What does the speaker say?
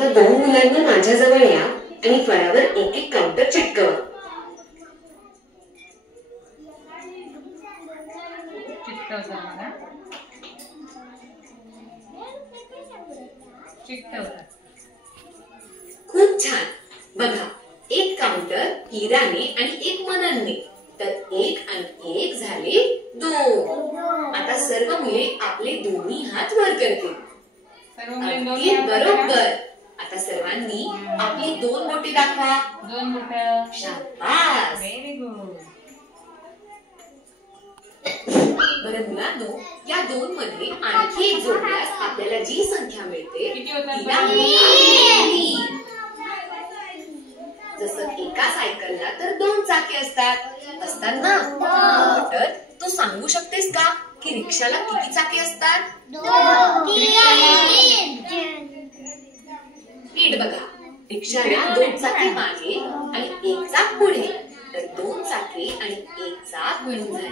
आता 2 मुलांना माझ्याजवळ या आणि फळ्यावर एक एक काउंटर चिटकवा. खूप छान. बघा, एक काउंटर हिराने आणि एक मननने, तर 1 आणि 1 झाले 2. आता सर्व मुले आपले दोन्ही हात वर करतील. अगदी बरोबर. आता सर्वांनी आपली 2 बोटे दाखवा. 2 बोट. शाबास. Very good. बरं मुलांनो, या 2 मध्ये आणखी एक जोडल्यास आपल्याला जी संख्या मिळते तिला म्हणतात. जसं एका सायकलला तर 2 चाके असतात ना. तर तू सांगू शकतेस का की रिक्षाला किती चाके असतात? 3. नीट बघा, रिक्षाला 2 चाके मागे आणि 1 चाक पुढे, तर 2 चाके आणि 1 चाक मिळून झाले